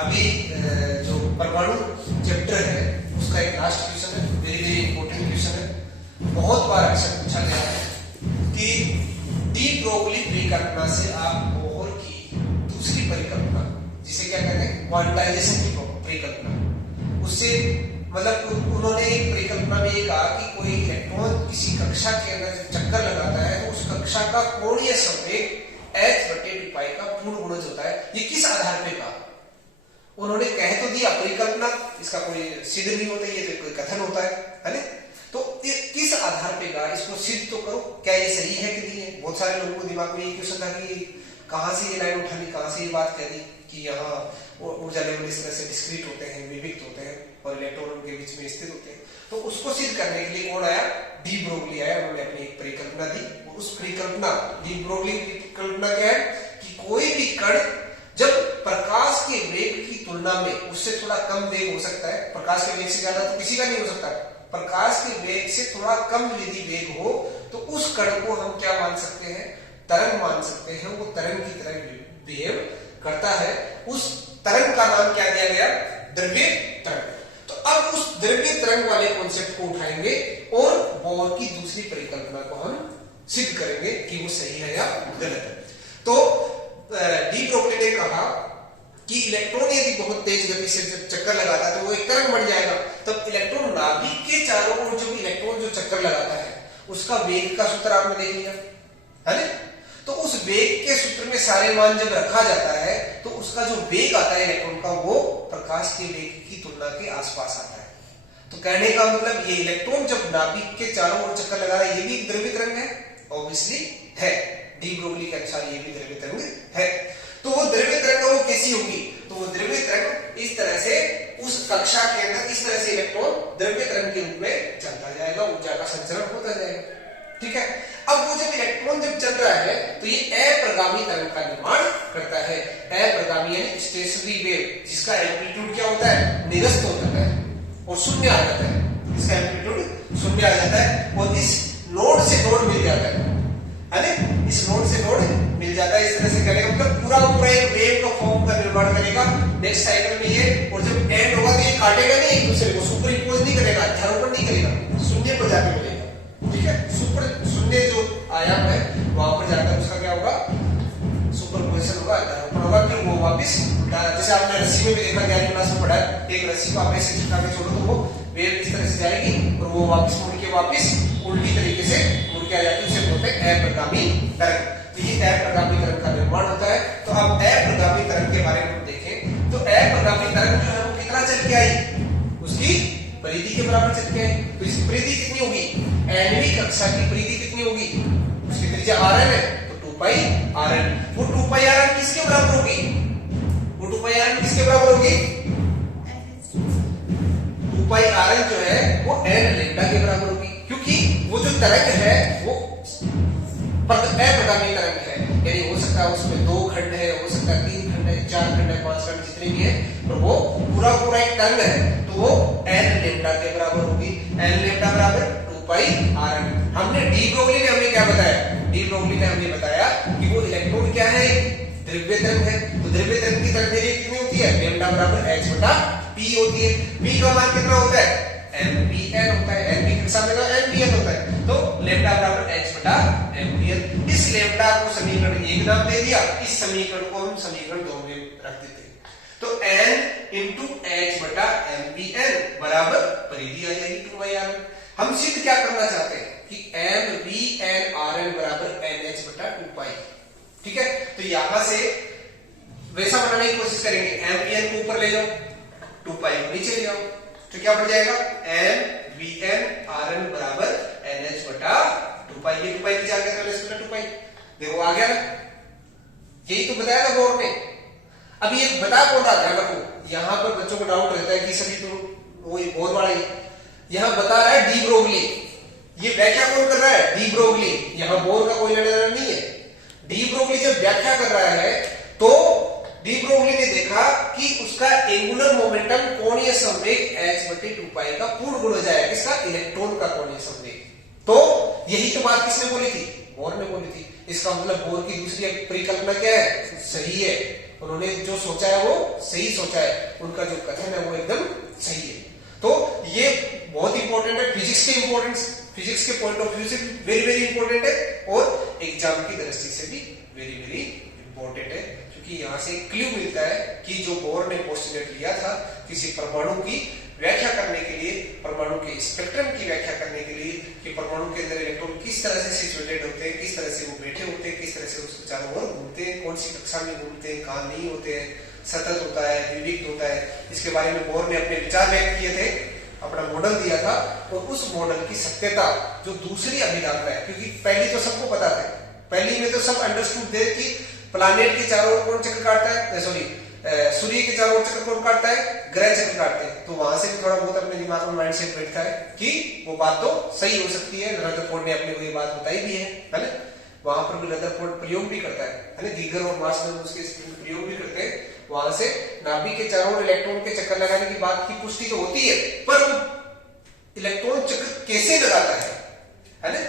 अभी जो परमाणु चैप्टर है उसका एक लास्ट क्वेश्चन है, वेरी वेरी इंपॉर्टेंट क्वेश्चन है, बहुत बार अक्सर पूछा गया है कि डी ब्रोगली परिकल्पना से आप बोहर की दूसरी परिकल्पना, जिसे क्या कहते हैं क्वांटाइजेशन की परिकल्पना, उससे मतलब उन्होंने एक परिकल्पना में ये कहा कि कोई इलेक्ट्रॉन किसी कक्षा के अंदर जब चक्कर लगाता है तो उस कक्षा का कोणीय संवेग h/2π का पूर्ण गुणज होता है। ये किस आधार पे कहा? उन्होंने कह तो दिया परिकल्पना, इसका कोई सिद्ध नहीं होता, ये तो कोई कथन होता है ना? तो किस आधार पे कहा, इसको सिद्ध तो करो, क्या ये सही है कि नहीं है? बहुत सारे लोगों को दिमाग में ये क्वेश्चन था कि कहां से ये लाइन उठानी, कहां से ये बात कह दी कि यहाँ ऊर्जा लेवल इस तरह से डिस्क्रीट होते हैं, विविक्त होते हैं और इलेक्ट्रॉन उनके बीच में स्थित होते हैं। तो उसको सिद्ध करने के लिए कौन आया? डी ब्रोगली आया। उन्होंने अपनी एक परिकल्पना दी। उस परिकल्पना, डी ब्रोगली की परिकल्पना क्या है कि कोई भी कण जब प्रकाश के वेग की तुलना में उससे थोड़ा कम वेग हो सकता है, प्रकाश के वेग से ज्यादा तो किसी का नहीं हो सकता, प्रकाश के वेग से थोड़ा कम यदि वेग हो तो उस कण को हम क्या मान सकते हैं? तरंग मान सकते हैं। वो तरंग की तरह बिहेव करता है। उस तरंग का नाम क्या दिया गया? द्रव्य तरंग। तो अब उस द्रव्य तरंग वाले कॉन्सेप्ट को उठाएंगे और बोहर की दूसरी परिकल्पना को हम सिद्ध करेंगे कि वो सही है या गलत है। तो डी ब्रोगली ने कहा कि इलेक्ट्रॉन यदि बहुत तेज गति से चक्कर लगाता है तो वो एक तरंग बन जाएगा। तब इलेक्ट्रॉन नाभिक के चारों ओर जो इलेक्ट्रॉन जो चक्कर लगाता है उसका वेग का सूत्र आपने देख लिया है ना? तो उस वेग के सूत्र में सारे मान जब रखा जाता है तो उसका जो वेग आता है इलेक्ट्रॉन का वो प्रकाश के वेग की तुलना के आसपास आता है। तो कहने का मतलब ये इलेक्ट्रॉन जब नाभिक के चारों ओर चक्कर लगा रहा है ये भी एक द्रव्य तरंग है, ऑब्वियसली है। डी ब्रोगली के अनुसार ये भी द्रव्य तरंग है। तो वो द्रव्य तरंग वो कैसी होगी? तो वो द्रव्य तरंग इस तरह से उस कक्षा के अंदर इस तरह से इलेक्ट्रॉन द्रव्य तरंग के रूप में चलता जाएगा, ऊर्जा का संचरण होता जाएगा। ठीक है। अब वो जब इलेक्ट्रॉन जब चल रहा है तो ये अप्रगामी तरंग का निर्माण करता है। अप्रगामी यानी स्टेशनरी वेव, जिसका एम्पलीट्यूड क्या होता है? निरस्त हो जाता है और शून्य आ जाता है। इसका एम्पलीट्यूड शून्य आ जाता है और इस नोड से नोड मिल जाता है ना? इस नोड से नोड मिल जाता है। इस तरह से करेगा मतलब पूरा पूरा एक वेव का फॉर्म का निर्माण करेगा नेक्स्ट साइकिल में ये। और जब एंड होगा तो ये काटेगा नहीं एक दूसरे को, सुपर इंपोज नहीं करेगा, अध्यारोपण नहीं करेगा, शून्य पर जाकर मिलेगा। ठीक है। सुपर शून्य जो आयाम है वहां पर जाकर उसका क्या होगा? सुपरपोजिशन होगा, अध्यारोपण होगा। फिर वो वापस जैसे आपने रस्सी में भी देखा, ज्ञान क्लास में पढ़ा है, एक रस्सी को आप ऐसे चिपका के छोड़ो तो वो वेव इस तरह से जाएगी और वो वापस मुड़ के वापस उल्टी तरीके से मुड़ के आ जाती है। उसे बोलते हैं अप्रगामी तरंग। तो ये अप्रगामी तरंग का निर्माण होता है। तो अब अप्रगामी तरंग के बारे में हम देखें तो अप्रगामी तरंग जो है वो कितना चल के आई? उसकी परिधि के बराबर चल के आई। तो इसकी परिधि कितनी होगी? nवीं कक्षा की परिधि कितनी होगी? उसकी त्रिज्या rn है तो 2πrn। वो 2πrn किसके बराबर होगी? वो 2πrn किसके बराबर होगी? 2πrn जो है वो n लैम्डा के बराबर होगी, क्योंकि वो जो तरंग है वो अप्रगामी तरंग है। यानी हो सकता है उसमें 2 खंड है, हो सकता है 3 खंड है, 4 खंड है, 5 खंड, जितने भी है, पर वो पूरा पूरा एक तरंग है तो वो n लैम्डा के बराबर होगी। n लैम्डा बराबर 2πrn। हमने डी ब्रोगली ने हमें क्या बताया? डी ब्रोगली ने हमें बताया कि वो इलेक्ट्रॉन क्या है? द्रव्य तरंग है। तो द्रव्य तरंग की तरंगदैर्घ्य कितनी होती है? लैम्डा बराबर h/p होती है। p का मान कितना होता है? mbn होता है। nb के सामने का mbn होता है। तो लैम्डा बराबर h/mbn। इस लैम्डा को समीकरण 1 नाम दे दिया, इस समीकरण को हम समीकरण 2 में रख देते हैं। तो n into h/mbn बराबर परिधि आ जाएगी 2πrn। हम सिद्ध क्या करना चाहते हैं कि mvnrn बराबर nh/2π। ठीक है। तो यहां से वैसा बनाने की कोशिश करेंगे। mvn को ऊपर ले जाओ, 2π को नीचे ले जाओ, तो क्या बढ़ जाएगा? mvnrn बराबर nh/2π। ये 2π नीचे आ गया तो nh/2π। देखो आ गया ना? यही तो बताया था बोर्ड ने। अब ये बता कौन रहा? ध्यान रखो, यहां पर बच्चों को डाउट रहता है कि सभी तो वो बहुत बड़ा ही यहां बता रहा है डी ब्रोगली। ये व्याख्या कौन कर रहा है? De Broglie. यहां बोर का कोई लेना देना नहीं है। डी ब्रोगली जब व्याख्या कर रहा है तो डी ब्रोगली ने देखा कि उसका एंगुलर मोमेंटम कोणीय संवेग h/2π का पूर्ण गुण हो जाएगा। किसका? इलेक्ट्रॉन का कोणीय संवेग। तो यही तो बात किसने बोली थी? बोर ने बोली थी। इसका मतलब बोर की दूसरी परिकल्पना क्या है? सही है। उन्होंने जो सोचा है वो सही सोचा है, उनका जो कथन है वो एकदम सही है। तो ये बहुत इंपॉर्टेंट है, फिजिक्स के इंपॉर्टेंस, फिजिक्स के पॉइंट ऑफ व्यू से वेरी वेरी इंपॉर्टेंट है, और एग्जाम की दृष्टि से भी वेरी वेरी इंपॉर्टेंट है, क्योंकि यहाँ से क्लू मिलता है कि जो बोर ने पोस्टुलेट लिया था किसी परमाणु की व्याख्या करने के लिए, परमाणु के स्पेक्ट्रम की व्याख्या करने के लिए, कि परमाणु के अंदर इलेक्ट्रॉन किस तरह से सिचुएटेड होते हैं, किस तरह से वो बैठे होते हैं, किस तरह से उसके चारों ओर घूमते हैं, कौन सी कक्षा में घूमते हैं, कहाँ नहीं होते हैं, सतत होता है, विविक्त होता है, इसके बारे में बोर ने अपने विचार व्यक्त किए थे, अपना मॉडल दिया था। और उस मॉडल की सत्यता जो दूसरी अभिधारणा है, क्योंकि पहली तो सबको पता था, पहली में तो सब अंडरस्टूड थे कि प्लानेट के चारों ओर कौन चक्कर काटता है, सॉरी सूर्य के चारों ओर चक्कर कौन काटता है, ग्रह चक्कर काटते हैं। तो वहां से भी थोड़ा बहुत अपने दिमाग में माइंडसेट बैठता है कि वो बात तो सही हो सकती है, रदरफोर्ड ने अपने को ये बात बताई भी है ना, वहां पर भी रदरफोर्ड प्रयोग भी करता है ना, गीगर और मार्स में उसके प्रयोग भी करते हैं। वहां से नाभिक के चारों ओर इलेक्ट्रॉन के चक्कर लगाने की बात की पुष्टि तो होती है, पर इलेक्ट्रॉन चक्कर कैसे लगाता है ना,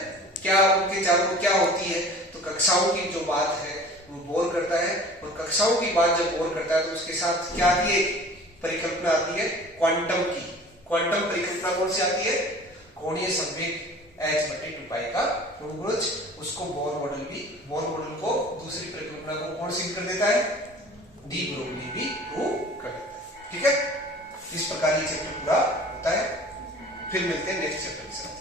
क्या उनके चारों ओर क्या होती है, तो कक्षाओं की जो बात है वो बोर करता है, और कक्षाओं की बात जब बोर करता है तो उसके साथ क्या आती है, परिकल्पना आती है क्वांटम की। क्वांटम परिकल्पना कौन सी आती है, कोणीय संवेग h/2π का गुणज, उसको बोर मॉडल भी, बोर मॉडल को दूसरी परिकल्पना को कौन सिद्ध कर देता है, डी ब्रोगली भी प्रूव कर देता है। ठीक है, इस प्रकार ये चैप्टर पूरा होता है। फिर मिलते हैं नेक्स्ट चैप्टर के साथ।